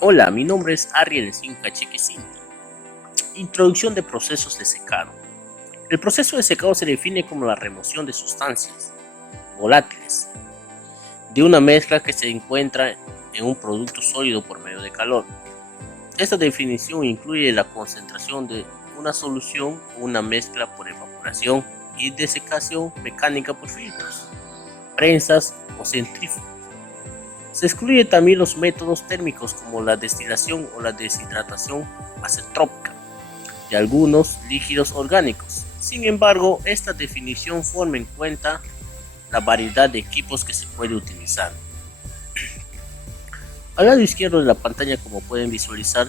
Hola, mi nombre es Ariel Cachequecinti. Introducción de procesos de secado. El proceso de secado se define como la remoción de sustancias volátiles de una mezcla que se encuentra en un producto sólido por medio de calor. Esta definición incluye la concentración de una solución o una mezcla por evaporación y desecación mecánica por filtros, prensas o centrífugas. Se excluye también los métodos térmicos como la destilación o la deshidratación azetrópica de algunos líquidos orgánicos. Sin embargo, esta definición forma en cuenta la variedad de equipos que se puede utilizar. Al lado izquierdo de la pantalla, como pueden visualizar,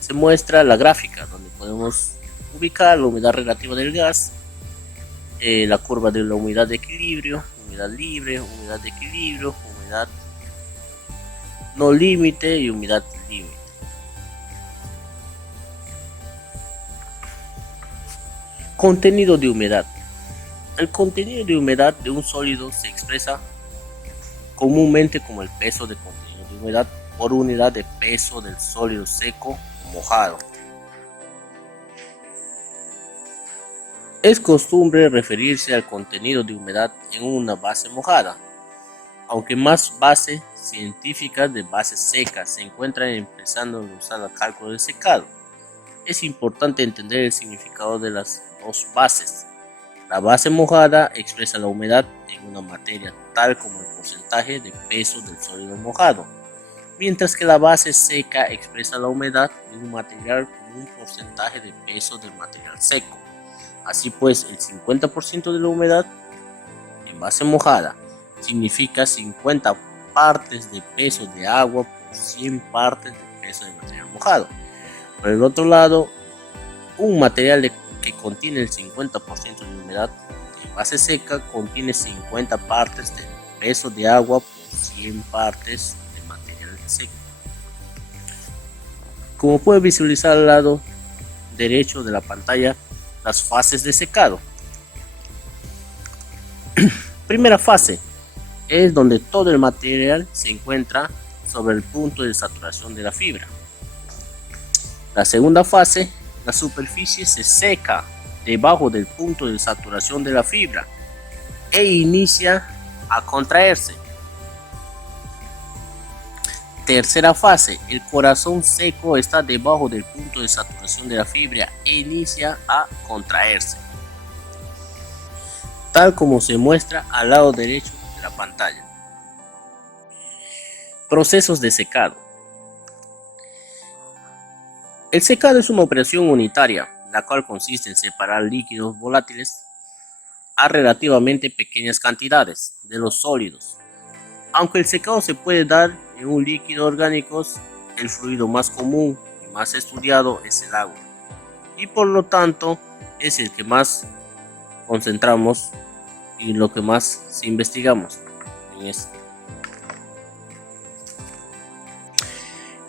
se muestra la gráfica donde podemos ubicar la humedad relativa del gas, la curva de la humedad de equilibrio, humedad libre, humedad de equilibrio, humedad no límite y humedad límite. Contenido de humedad. El contenido de humedad de un sólido se expresa comúnmente como el peso de contenido de humedad por unidad de peso del sólido seco o mojado. Es costumbre referirse al contenido de humedad en una base mojada, aunque más bases científicas de bases secas se encuentran empezando a usar el cálculo de secado. Es importante entender el significado de las dos bases. La base mojada expresa la humedad en una materia tal como el porcentaje de peso del sólido mojado, mientras que la base seca expresa la humedad de un material como un porcentaje de peso del material seco. Así pues, el 50% de la humedad en base mojada significa 50 partes de peso de agua por 100 partes de peso de material mojado. Por el otro lado, un material que contiene el 50% de humedad en base seca contiene 50 partes de peso de agua por 100 partes de material seco. Como puede visualizar al lado derecho de la pantalla, las fases de secado. Primera fase es donde todo el material se encuentra sobre el punto de saturación de la fibra. La segunda fase, la superficie se seca debajo del punto de saturación de la fibra e inicia a contraerse. Tercera fase, el corazón seco está debajo del punto de saturación de la fibra e inicia a contraerse, tal como se muestra al lado derecho de la pantalla. Procesos de secado. El secado es una operación unitaria, la cual consiste en separar líquidos volátiles a relativamente pequeñas cantidades de los sólidos. Aunque el secado se puede dar en un líquido orgánico, el fluido más común y más estudiado es el agua, y por lo tanto es el que más concentramos y lo que más investigamos en esto.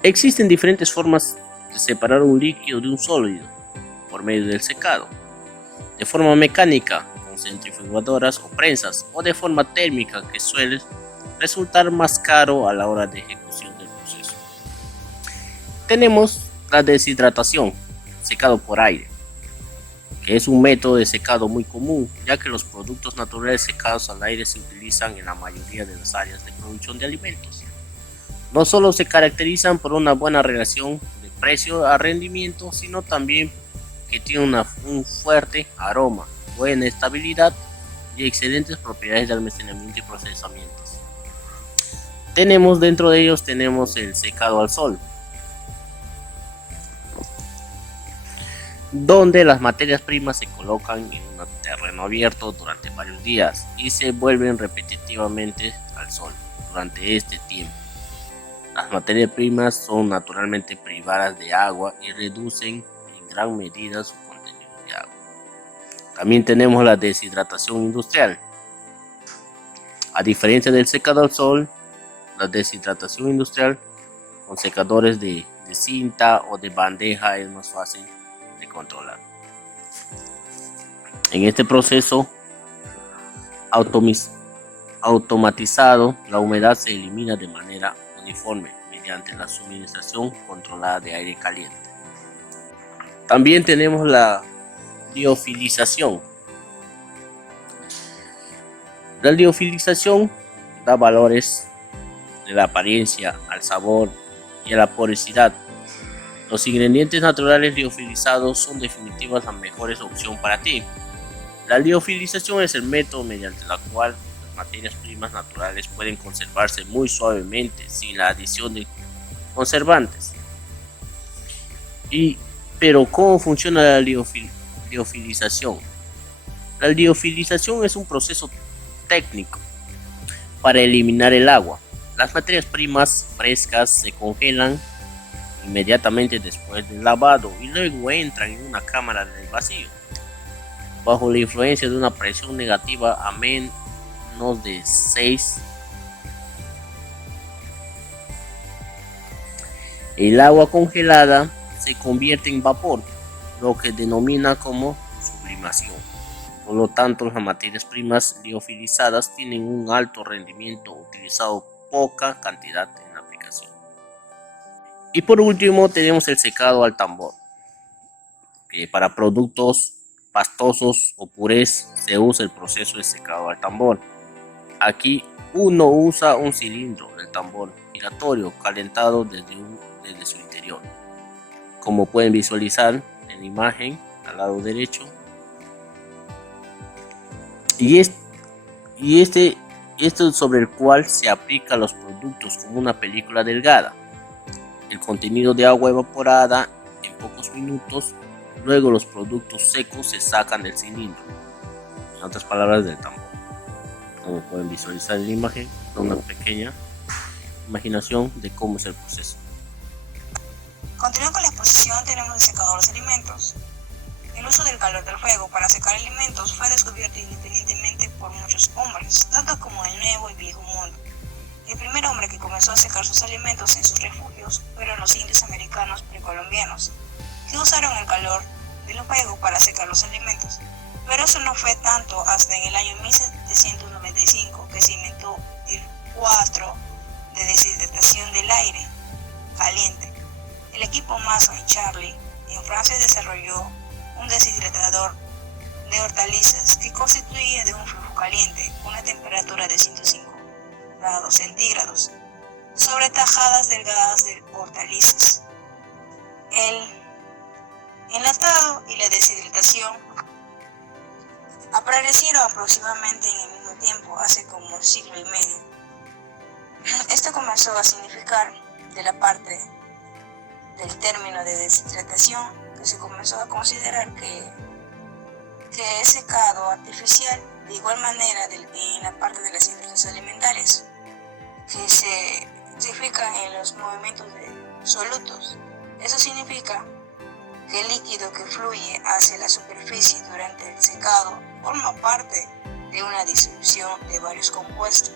Existen diferentes formas de separar un líquido de un sólido por medio del secado: de forma mecánica con centrifugadoras o prensas, o de forma térmica, que suele resultar más caro a la hora de ejecución del proceso. Tenemos la deshidratación, secado por aire, que es un método de secado muy común, ya que los productos naturales secados al aire se utilizan en la mayoría de las áreas de producción de alimentos. No solo se caracterizan por una buena relación de precio a rendimiento, sino también que tiene un fuerte aroma, buena estabilidad y excelentes propiedades de almacenamiento y procesamiento. Dentro de ellos tenemos el secado al sol, donde las materias primas se colocan en un terreno abierto durante varios días y se vuelven repetitivamente al sol durante este tiempo. Las materias primas son naturalmente privadas de agua y reducen en gran medida su contenido de agua. También tenemos la deshidratación industrial. A diferencia del secado al sol, la deshidratación industrial con secadores de cinta o de bandeja es más fácil de controlar. En este proceso automatizado, la humedad se elimina de manera uniforme mediante la suministración controlada de aire caliente. También tenemos la liofilización. La liofilización da valores de la apariencia, al sabor y a la porosidad. Los ingredientes naturales liofilizados son definitivamente la mejor opción para ti. La liofilización es el método mediante el cual las materias primas naturales pueden conservarse muy suavemente sin la adición de conservantes. Pero ¿cómo funciona la liofilización? La liofilización es un proceso técnico para eliminar el agua. Las materias primas frescas se congelan inmediatamente después del lavado y luego entran en una cámara de vacío bajo la influencia de una presión negativa a menos de 6. El agua congelada se convierte en vapor, lo que denomina como sublimación. Por lo tanto, las materias primas liofilizadas tienen un alto rendimiento utilizando poca cantidad en la aplicación. Y por último tenemos el secado al tambor, que para productos pastosos o purés se usa el proceso de secado al tambor. Aquí uno usa un cilindro del tambor giratorio calentado desde su interior, como pueden visualizar en la imagen al lado derecho. Esto sobre el cual se aplica a los productos como una película delgada. El contenido de agua evaporada en pocos minutos, luego los productos secos se sacan del cilindro, en otras palabras del tambor. Como pueden visualizar en la imagen, una pequeña imaginación de cómo es el proceso. Continuando con la exposición, tenemos el secador de alimentos. El uso del calor del fuego para secar alimentos fue descubierto independientemente por muchos hombres, tanto como el Nuevo y Viejo Mundo. El primer hombre que comenzó a secar sus alimentos en sus refugios fueron los indios americanos precolombianos, que usaron el calor del fuego para secar los alimentos. Pero eso no fue tanto hasta en el año 1795 que se inventó el cuadro de deshidratación del aire caliente. El equipo Mason y Charlie en Francia desarrolló un deshidratador de hortalizas que constituía de un flujo caliente con una temperatura de 105 grados centígrados sobre tajadas delgadas de hortalizas. El enlatado y la deshidratación aparecieron aproximadamente en el mismo tiempo, hace como un siglo y medio. Esto comenzó a significar de la parte del término de deshidratación que se comenzó a considerar que es secado artificial, de igual manera en la parte de las industrias alimentarias, que se significan en los movimientos de solutos. Eso significa que el líquido que fluye hacia la superficie durante el secado forma parte de una disolución de varios compuestos.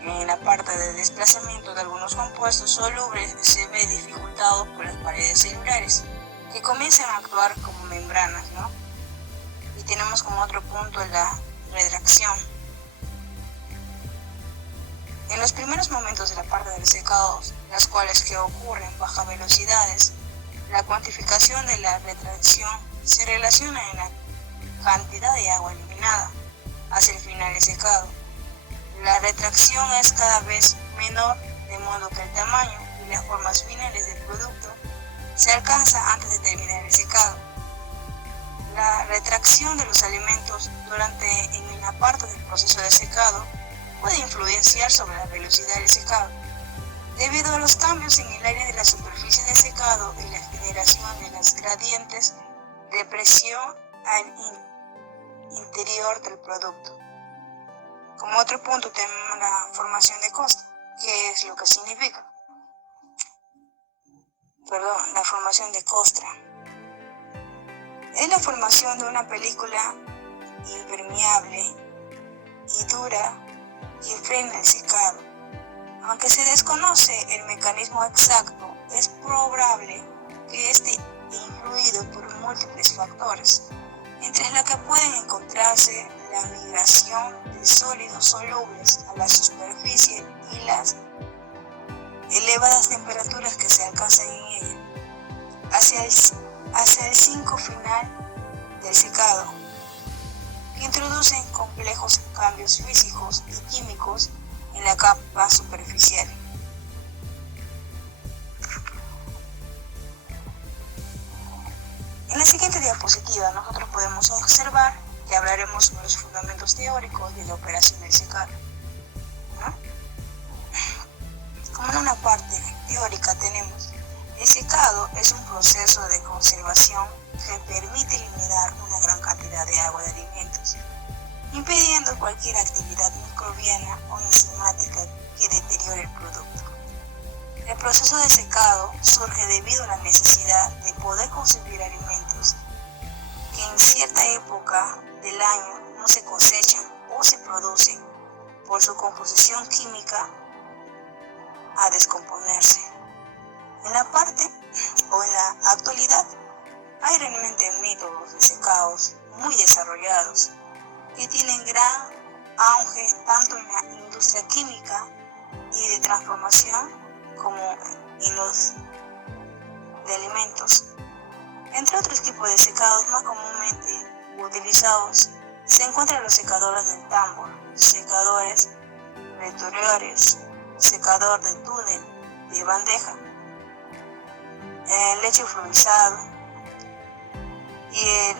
En la parte de desplazamiento de algunos compuestos solubles se ve dificultado por las paredes celulares, que comienzan a actuar como membranas, ¿no? Y tenemos como otro punto la retracción. En los primeros momentos de la parte del secado, las cuales que ocurren a bajas velocidades, la cuantificación de la retracción se relaciona en la cantidad de agua eliminada hacia el final del secado. La retracción es cada vez menor, de modo que el tamaño y las formas finales del producto se alcanza antes de terminar el secado. La retracción de los alimentos en la parte del proceso de secado puede influenciar sobre la velocidad del secado, debido a los cambios en el área de la superficie de secado y la generación de los gradientes de presión al interior del producto. Como otro punto tenemos la formación de costra. ¿Qué es lo que significa? La formación de costra. Es la formación de una película impermeable y dura que frena el secado. Aunque se desconoce el mecanismo exacto, es probable que esté influido por múltiples factores, entre los que pueden encontrarse la migración de sólidos solubles a la superficie y las elevadas temperaturas que se alcanzan en ella, hacia el 5 final del secado, que introducen complejos cambios físicos y químicos en la capa superficial. En la siguiente diapositiva nosotros podemos observar que hablaremos sobre los fundamentos teóricos de la operación del secado, ¿no? Como en una parte teórica tenemos, el secado es un proceso de conservación que permite eliminar una gran cantidad de agua de alimentos, impidiendo cualquier actividad microbiana o enzimática que deteriore el producto. El proceso de secado surge debido a la necesidad de poder consumir alimentos que en cierta época del año no se cosechan o se producen por su composición química a descomponerse. En la parte o en la actualidad hay realmente métodos de secados muy desarrollados que tienen gran auge tanto en la industria química y de transformación como en los de alimentos. Entre otros tipos de secados más comúnmente utilizados se encuentran los secadores del tambor, secadores retorcibles, secador de túnel de bandeja, el leche fluidizado y el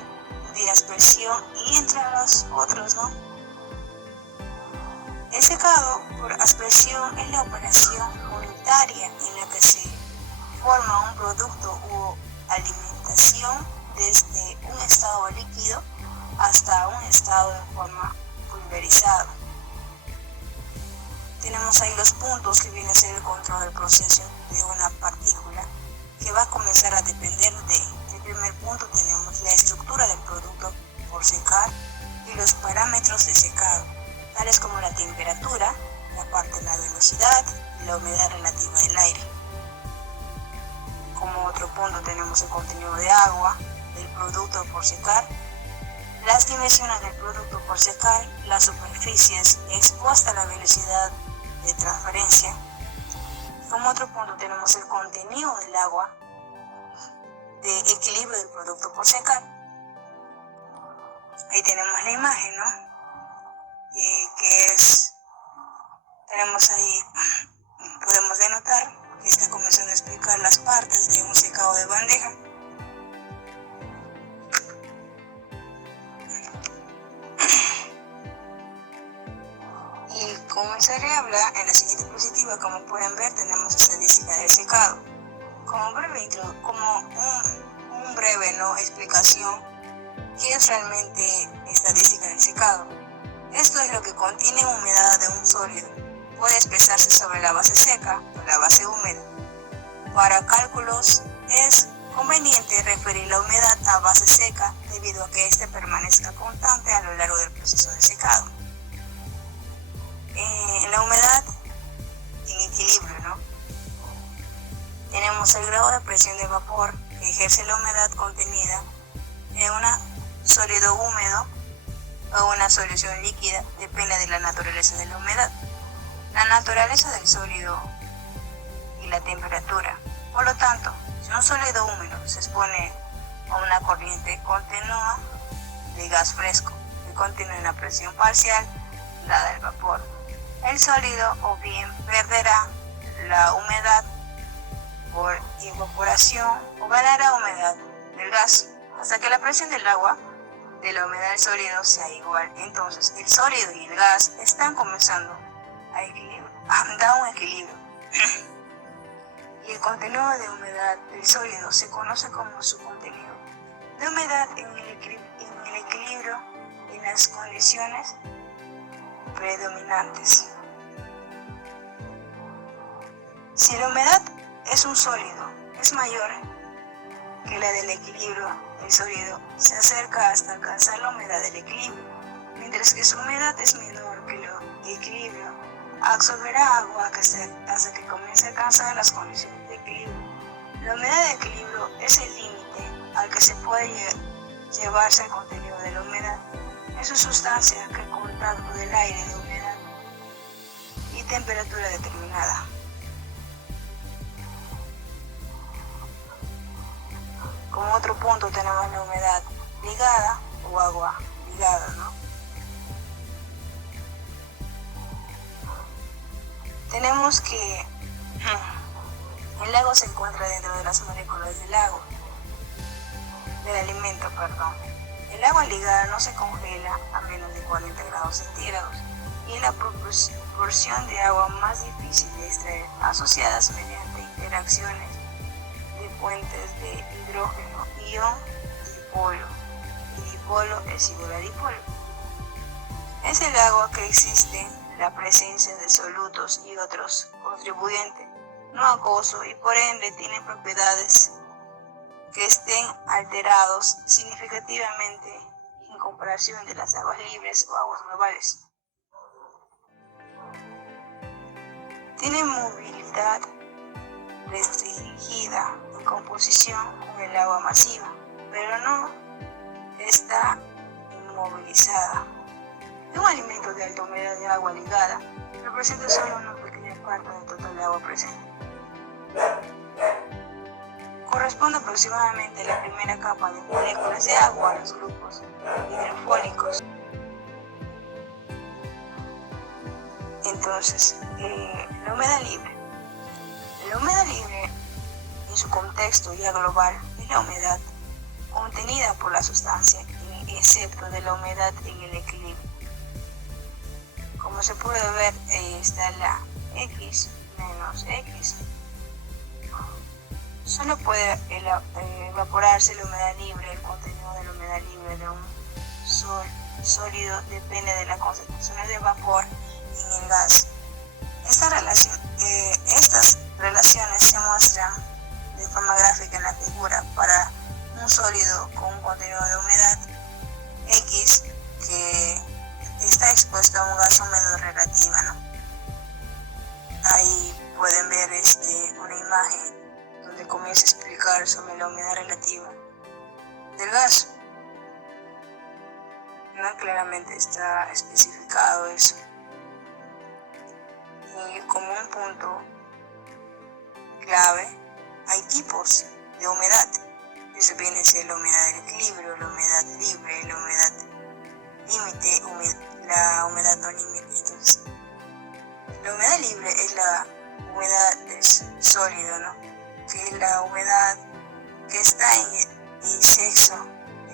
de aspersión, y entre los otros, ¿no? El secado por aspersión es la operación unitaria en la que se forma un producto u alimentación desde un estado líquido hasta un estado de forma pulverizado. Tenemos ahí los puntos que viene a ser el control del proceso de una partícula, que va a comenzar a depender de. El primer punto tenemos la estructura del producto por secar y los parámetros de secado, tales como la temperatura, la parte de la velocidad y la humedad relativa del aire. Como otro punto tenemos el contenido de agua del producto por secar, las dimensiones del producto por secar, las superficies expuestas a la velocidad de transferencia. Como otro punto tenemos el contenido del agua, de equilibrio del producto por secar. Ahí tenemos la imagen, ¿no? Tenemos ahí, podemos denotar que está comenzando a explicar las partes de un secado de bandeja. Y comenzaré a hablar en la siguiente diapositiva. Como pueden ver, tenemos estadística del secado. Como un breve explicación, ¿qué es realmente estadística del secado? Esto es lo que contiene humedad de un sólido. Puede expresarse sobre la base seca o la base húmeda. Para cálculos es conveniente referir la humedad a base seca debido a que éste permanezca constante a lo largo del proceso de secado. La humedad en equilibrio, ¿no? Tenemos el grado de presión de vapor que ejerce la humedad contenida en un sólido húmedo o una solución líquida, depende de la naturaleza de la humedad, la naturaleza del sólido y la temperatura. Por lo tanto, si un sólido húmedo se expone a una corriente continua de gas fresco que contiene una presión parcial dada el vapor, el sólido o bien perderá la humedad por evaporación o ganará humedad del gas hasta que la presión del agua de la humedad del sólido sea igual. Entonces el sólido y el gas están comenzando a dar un equilibrio y el contenido de humedad del sólido se conoce como su contenido de humedad en el equilibrio en las condiciones predominantes. Si la humedad es un sólido es mayor que la del equilibrio, el sólido se acerca hasta alcanzar la humedad del equilibrio, mientras que su humedad es menor que el equilibrio, absorberá agua hasta que comience a alcanzar las condiciones de equilibrio. La humedad de equilibrio es el límite al que se puede llevarse el contenido de la humedad en su sustancia que el contacto del aire de humedad y temperatura determinada. Como otro punto tenemos la humedad ligada o agua ligada, ¿no? Tenemos que el lago se encuentra dentro de las moléculas del alimento. El agua ligada no se congela a menos de 40 grados centígrados y es la proporción de agua más difícil de extraer, asociadas mediante interacciones de puentes de hidrógeno, ion dipolo, y dipolo es igual a dipolo. Es el agua que existe la presencia de solutos y otros contribuyentes no acuosos y por ende tienen propiedades que estén alterados significativamente en comparación de las aguas libres o aguas globales. Tienen movilidad restringida en composición con el agua masiva, pero no está inmovilizada. Un alimento de alta humedad de agua ligada representa solo una pequeña parte del total de agua presente. Corresponde aproximadamente a la primera capa de moléculas de agua a los grupos hidrofólicos. Entonces, la humedad libre. La humedad libre, en su contexto ya global, es la humedad contenida por la sustancia, excepto de la humedad en el equilibrio. Como se puede ver, está la X menos X. Solo puede evaporarse la humedad libre. El contenido de la humedad libre de un sólido depende de la concentración de vapor en el gas. Estas relaciones se muestran de forma gráfica en la figura. Para un sólido con un contenido de humedad X que está expuesto a un gas húmedo relativa, ¿no? Ahí pueden ver una imagen donde comienza a explicar sobre la humedad relativa del gas. No claramente está especificado eso. Y como un punto clave, hay tipos de humedad. Eso viene a ser la humedad del equilibrio, la humedad libre, la humedad límite, la humedad no límite. Entonces, la humedad libre es la humedad del sólido, ¿no? Que es la humedad que está en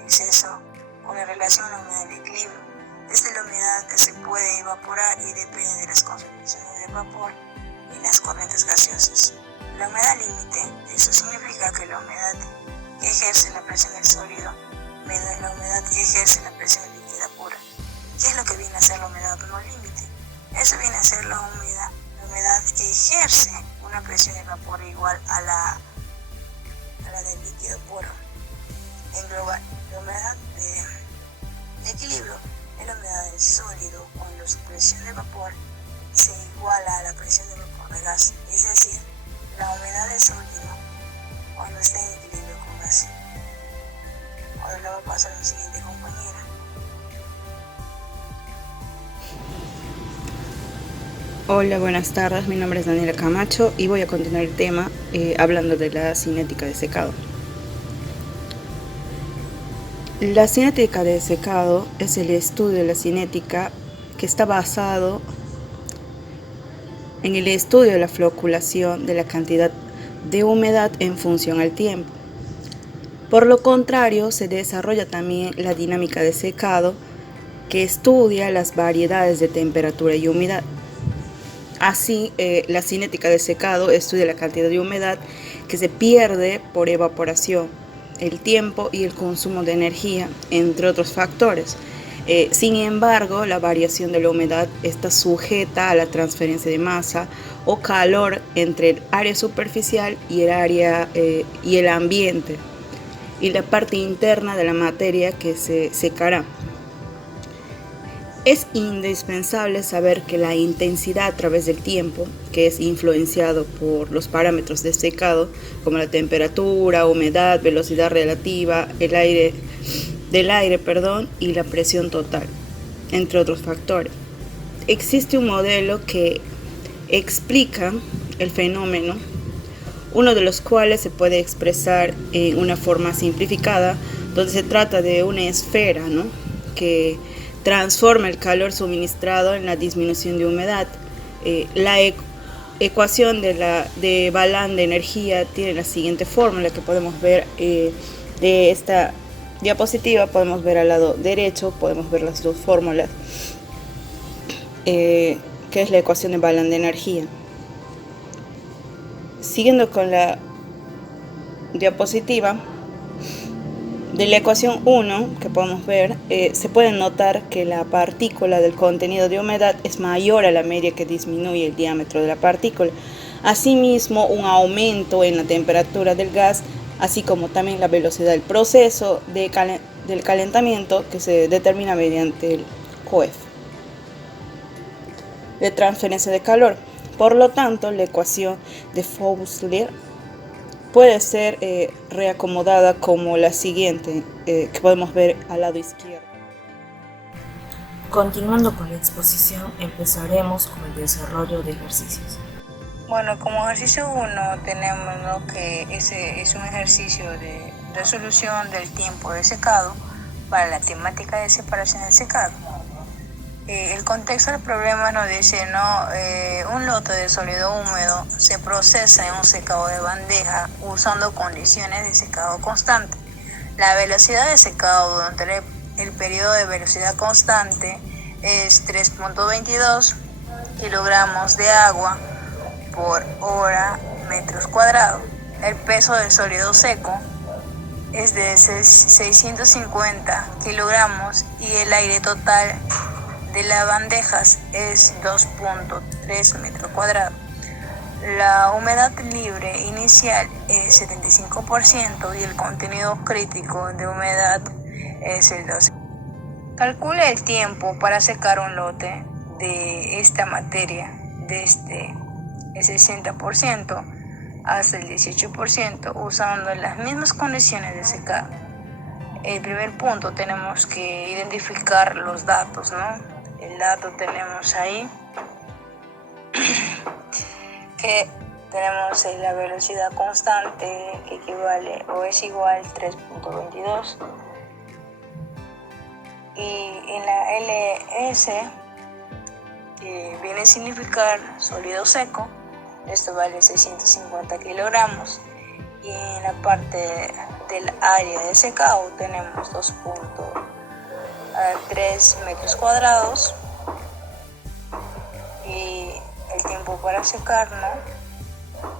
exceso con la relación a la humedad del equilibrio. Esta es la humedad que se puede evaporar y depende de las concentraciones de vapor en las corrientes gaseosas. La humedad límite, eso significa que la humedad que ejerce la presión del sólido menos la humedad que ejerce la presión líquida pura. ¿Qué es lo que viene a ser la humedad no límite? Eso viene a ser la humedad que ejerce una presión de vapor igual a la del líquido puro. En global, la humedad de equilibrio es la humedad del sólido cuando su presión de vapor se iguala a la presión de vapor de gas, es decir, la humedad del sólido cuando está en equilibrio con gas. Ahora le voy a pasar a mi siguiente compañera. Hola, buenas tardes, mi nombre es Daniela Camacho y voy a continuar el tema hablando de la cinética de secado. La cinética de secado es el estudio de la cinética que está basado en el estudio de la floculación de la cantidad de humedad en función al tiempo. Por lo contrario, se desarrolla también la dinámica de secado, que estudia las variedades de temperatura y humedad. Así, la cinética de secado estudia la cantidad de humedad que se pierde por evaporación, el tiempo y el consumo de energía, entre otros factores. Sin embargo, la variación de la humedad está sujeta a la transferencia de masa o calor entre el área superficial y el ambiente y la parte interna de la materia que se secará. Es indispensable saber que la intensidad a través del tiempo, que es influenciado por los parámetros de secado, como la temperatura, humedad, velocidad relativa, del aire, y la presión total, entre otros factores. Existe un modelo que explica el fenómeno uno de los cuales se puede expresar en una forma simplificada, donde se trata de una esfera, ¿no?, que transforma el calor suministrado en la disminución de humedad. La ecuación de Balán de energía tiene la siguiente fórmula que podemos ver de esta diapositiva. Podemos ver al lado derecho, podemos ver las dos fórmulas, que es la ecuación de Balán de energía. Siguiendo con la diapositiva, de la ecuación 1 que podemos ver, se puede notar que la partícula del contenido de humedad es mayor a la media que disminuye el diámetro de la partícula. Asimismo, un aumento en la temperatura del gas, así como también la velocidad del proceso del calentamiento, que se determina mediante el coef de transferencia de calor. Por lo tanto, la ecuación de Fourier puede ser reacomodada como la siguiente, que podemos ver al lado izquierdo. Continuando con la exposición, empezaremos con el desarrollo de ejercicios. Bueno, como ejercicio 1 tenemos lo que es un ejercicio de resolución del tiempo de secado para la temática de separación del secado. El contexto del problema nos dice, un lote de sólido húmedo se procesa en un secado de bandeja usando condiciones de secado constante. La velocidad de secado durante el periodo de velocidad constante es 3.22 kilogramos de agua por hora metros cuadrados. El peso del sólido seco es de 650 kilogramos y el aire total de las bandejas es 2.3 metros cuadrados. La humedad libre inicial es 75% y el contenido crítico de humedad es el 12%. Calcule el tiempo para secar un lote de esta materia desde el 60% hasta el 18% usando las mismas condiciones de secado. El primer punto, tenemos que identificar los datos, ¿no? El dato tenemos ahí que tenemos la velocidad constante, que equivale o es igual a 3.22, y en la LS, que viene a significar sólido seco, esto vale 650 kilogramos, y en la parte del área de secado tenemos 2.3 metros cuadrados, y el tiempo para secar,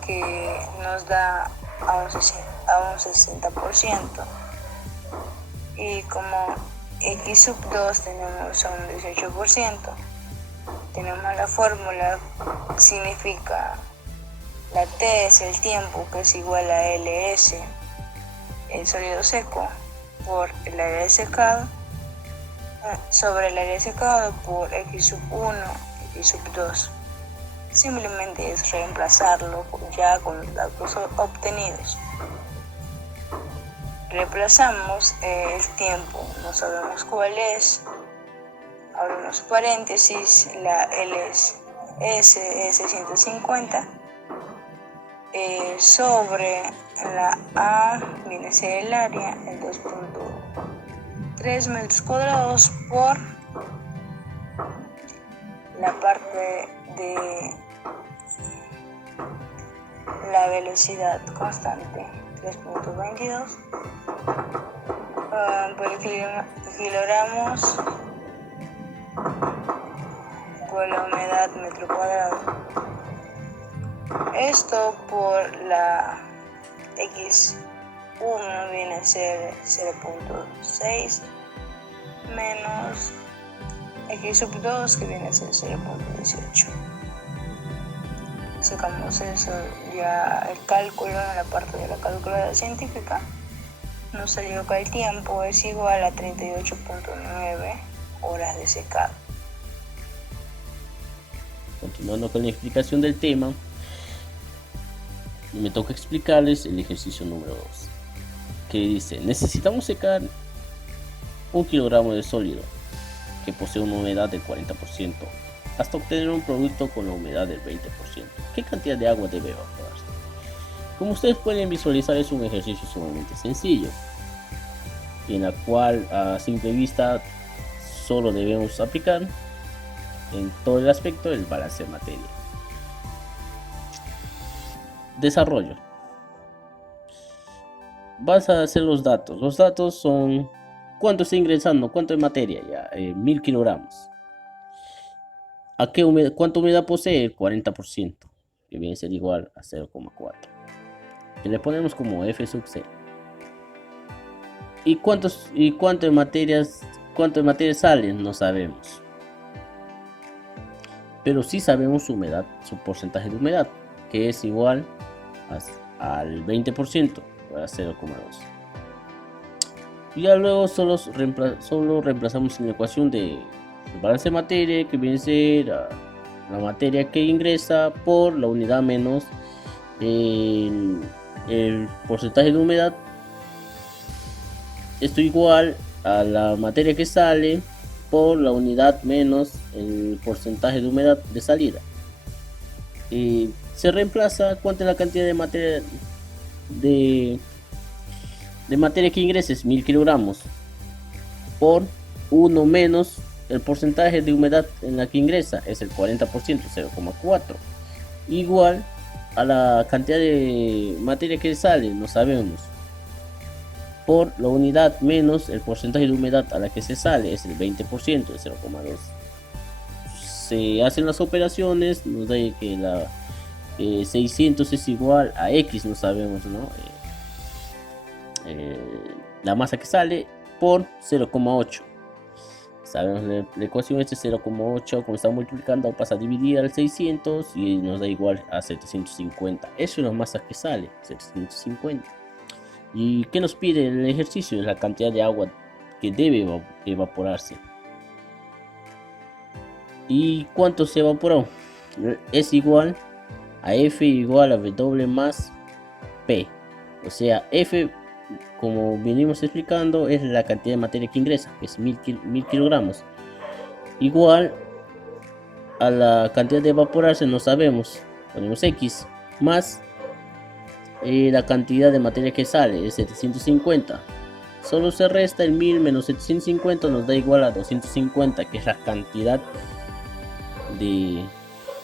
que nos da a un 60%, y como x sub 2 tenemos a un 18%, tenemos la fórmula, significa la T es el tiempo, que es igual a LS, el sólido seco, por el área de secado, sobre el área de secado por x sub 1, x sub 2. Simplemente es reemplazarlo ya con los datos obtenidos. Reemplazamos el tiempo, no sabemos cuál es, abrimos paréntesis, la LS es 650, sobre la A viene a ser el área, el 2.3 metros cuadrados por la parte de la velocidad constante, 3.22 por kilogramos por la humedad metro cuadrado. Esto por la X1 viene a ser 0.6 menos X sub 2, que viene a ser 0.18. Sacamos eso, ya el cálculo en la parte de la calculadora científica nos salió que el tiempo es igual a 38.9 horas de secado. Continuando con la explicación del tema, me toca explicarles el ejercicio número 2, que dice: necesitamos secar 1 kilogramo de sólido que posee una humedad del 40% hasta obtener un producto con la humedad del 20%. ¿Qué cantidad de agua debe evaporarse? Como ustedes pueden visualizar, es un ejercicio sumamente sencillo, en la cual a simple vista solo debemos aplicar en todo el aspecto del balance de materia. Desarrollo. Vas a hacer los datos. Los datos son cuánto está ingresando, cuánto de materia, ya 1000 kilogramos. ¿A qué cuánta humedad posee? El 40%, que viene a ser igual a 0,4. Que le ponemos como F sub C. ¿Y cuánto de materias salen? No sabemos. Pero sí sabemos su humedad, su porcentaje de humedad, que es igual al 20%, a 0,2. Y ya luego solo reemplazamos en la ecuación de balance de materia, que viene a ser la materia que ingresa por la unidad menos el porcentaje de humedad. Esto igual a la materia que sale por la unidad menos el porcentaje de humedad de salida. Se reemplaza cuánto es la cantidad de materia de materia que ingreses, 1000 kilogramos, por 1 menos el porcentaje de humedad en la que ingresa, es el 40%, 0,4, igual a la cantidad de materia que sale, no sabemos, por la unidad menos el porcentaje de humedad a la que se sale, es el 20%, el 0,2. Se hacen las operaciones, nos da que la 600 es igual a X, no sabemos, ¿no? La masa que sale por 0,8. Sabemos la ecuación, este 0,8, como está multiplicando, pasa a dividir al 600 y nos da igual a 750. Eso es la masa que sale, 750. ¿Y qué nos pide el ejercicio? Es la cantidad de agua que debe evaporarse. ¿Y cuánto se evaporó? Es igual a F igual a W más P. O sea, F, como venimos explicando, es la cantidad de materia que ingresa, que es 1000 kilogramos. Igual a la cantidad de evaporarse, no sabemos, ponemos X, más la cantidad de materia que sale, es 750. Solo se resta el 1000 menos 750, nos da igual a 250, que es la cantidad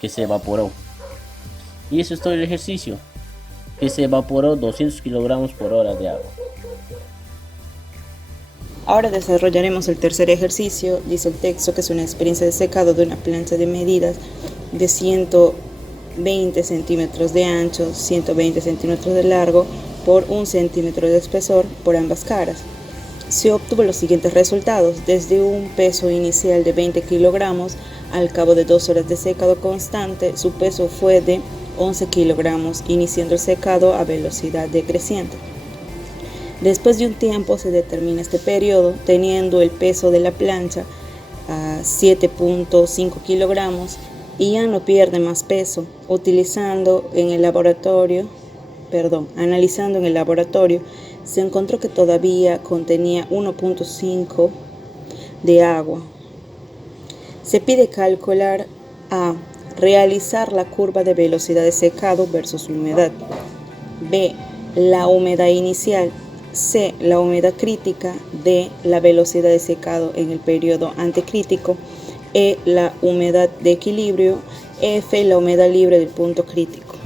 que se evaporó. Y eso es todo el ejercicio, que se evaporó 200 kilogramos por hora de agua. Ahora desarrollaremos el tercer ejercicio. Dice el texto que es una experiencia de secado de una plancha de medidas de 120 centímetros de ancho, 120 centímetros de largo por 1 centímetro de espesor por ambas caras. Se obtuvo los siguientes resultados. Desde un peso inicial de 20 kilogramos, al cabo de 2 horas de secado constante, su peso fue de 11 kilogramos, iniciando el secado a velocidad decreciente. Después de un tiempo se determina este periodo, teniendo el peso de la plancha a 7.5 kilogramos y ya no pierde más peso. Analizando en el laboratorio, se encontró que todavía contenía 1.5 de agua. Se pide calcular A. Realizar la curva de velocidad de secado versus humedad. B. La humedad inicial. C. La humedad crítica. D. La velocidad de secado en el periodo anticrítico. E. La humedad de equilibrio. F. La humedad libre del punto crítico.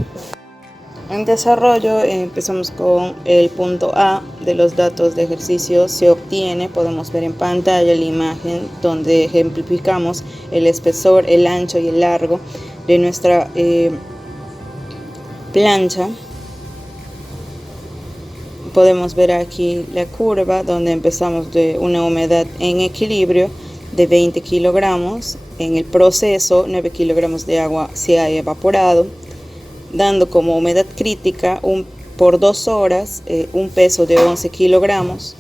En desarrollo empezamos con el punto A de los datos de ejercicio. Se obtiene, podemos ver en pantalla la imagen donde ejemplificamos el espesor, el ancho y el largo de nuestra plancha. Podemos ver aquí la curva donde empezamos de una humedad en equilibrio de 20 kilogramos. En el proceso 9 kilogramos de agua se ha evaporado, dando como humedad crítica por 2 horas un peso de 11 kilogramos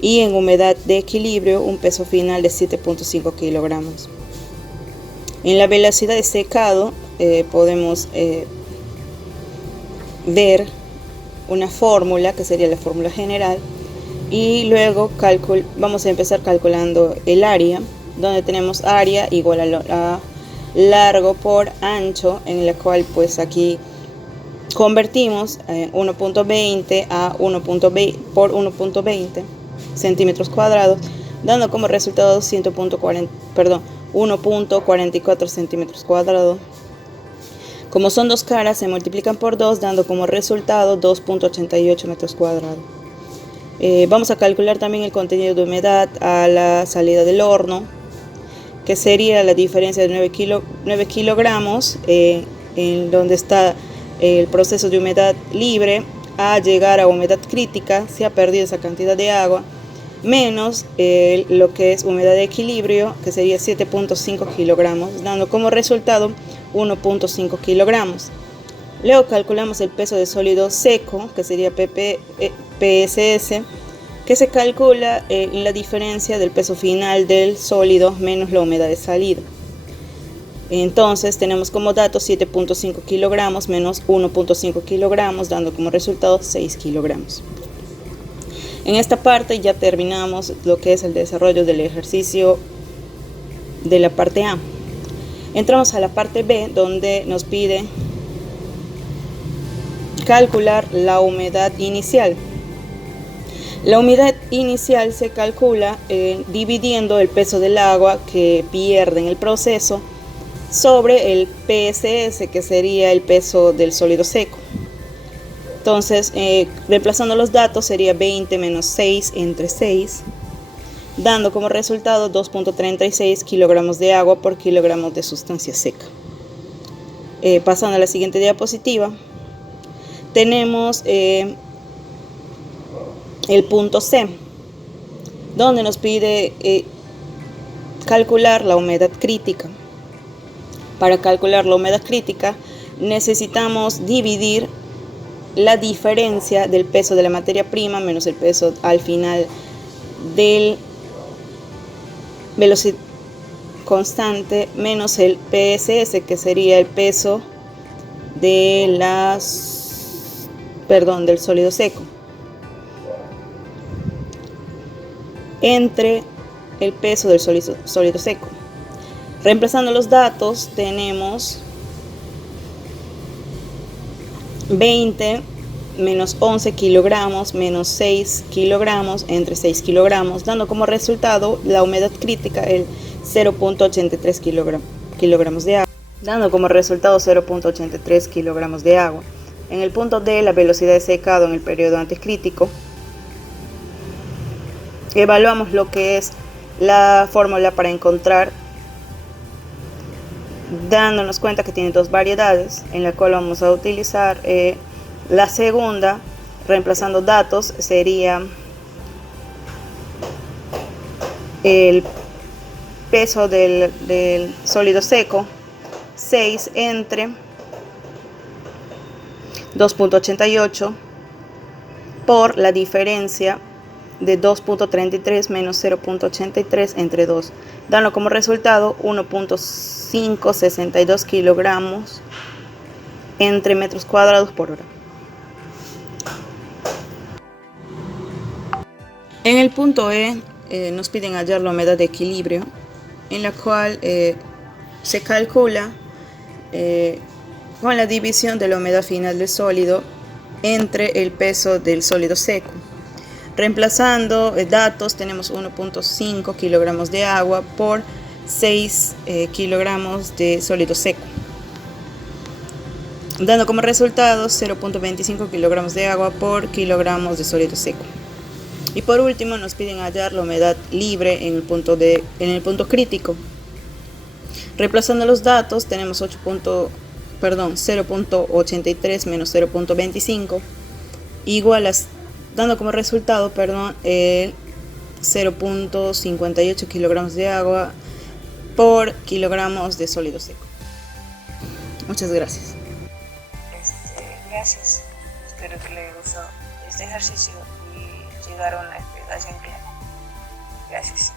y en humedad de equilibrio un peso final de 7.5 kilogramos. En la velocidad de secado podemos ver una fórmula que sería la fórmula general y luego vamos a empezar calculando el área, donde tenemos área igual a largo por ancho, en la cual pues aquí convertimos 1.20 a 1.20 por 1.20 centímetros cuadrados, dando como resultado 1.44 centímetros cuadrados. Como son dos caras, se multiplican por 2, dando como resultado 2.88 metros cuadrados. Vamos a calcular también el contenido de humedad a la salida del horno, que sería la diferencia de 9 kilogramos en donde está el proceso de humedad libre a llegar a humedad crítica, se ha perdido esa cantidad de agua, menos lo que es humedad de equilibrio, que sería 7.5 kilogramos, dando como resultado 1.5 kilogramos. Luego calculamos el peso de sólido seco, que sería PSS, que se calcula la diferencia del peso final del sólido menos la humedad de salida. Entonces tenemos como dato 7.5 kilogramos menos 1.5 kilogramos, dando como resultado 6 kilogramos. En esta parte ya terminamos lo que es el desarrollo del ejercicio de la parte A. Entramos a la parte B, donde nos pide calcular la humedad inicial. La humedad inicial se calcula dividiendo el peso del agua que pierde en el proceso sobre el PSS, que sería el peso del sólido seco. Entonces, reemplazando los datos, sería 20 menos 6 entre 6, dando como resultado 2.36 kilogramos de agua por kilogramo de sustancia seca. Pasando a la siguiente diapositiva, tenemos el punto C, donde nos pide calcular la humedad crítica. Para calcular la humedad crítica necesitamos dividir la diferencia del peso de la materia prima menos el peso al final del velocidad constante menos el PSS, que sería el peso de del sólido seco, entre el peso del sólido seco. Reemplazando los datos, tenemos 20 menos 11 kilogramos menos 6 kilogramos entre 6 kilogramos, dando como resultado la humedad crítica el 0.83 kilogramos de agua, dando como resultado 0.83 kilogramos de agua. En el punto D, la velocidad de secado en el periodo antes crítico. Evaluamos lo que es la fórmula para encontrar, dándonos cuenta que tiene dos variedades, en la cual vamos a utilizar la segunda. Reemplazando datos, sería el peso del sólido seco, 6 entre 2.88 por la diferencia de 2.33 menos 0.83 entre 2, dando como resultado 1.562 kilogramos entre metros cuadrados por hora. En el punto E nos piden hallar la humedad de equilibrio, en la cual se calcula con la división de la humedad final del sólido entre el peso del sólido seco. Reemplazando datos, tenemos 1.5 kilogramos de agua por 6 kilogramos de sólido seco, dando como resultado 0.25 kilogramos de agua por kilogramos de sólido seco. Y por último nos piden hallar la humedad libre en el punto crítico. Reemplazando los datos, tenemos 0.83 menos 0.25 igual a, dando como resultado 0.58 kilogramos de agua por kilogramos de sólido seco. Muchas gracias. Gracias. Espero que les gustó este ejercicio y llegaron a la explicación clara. Gracias.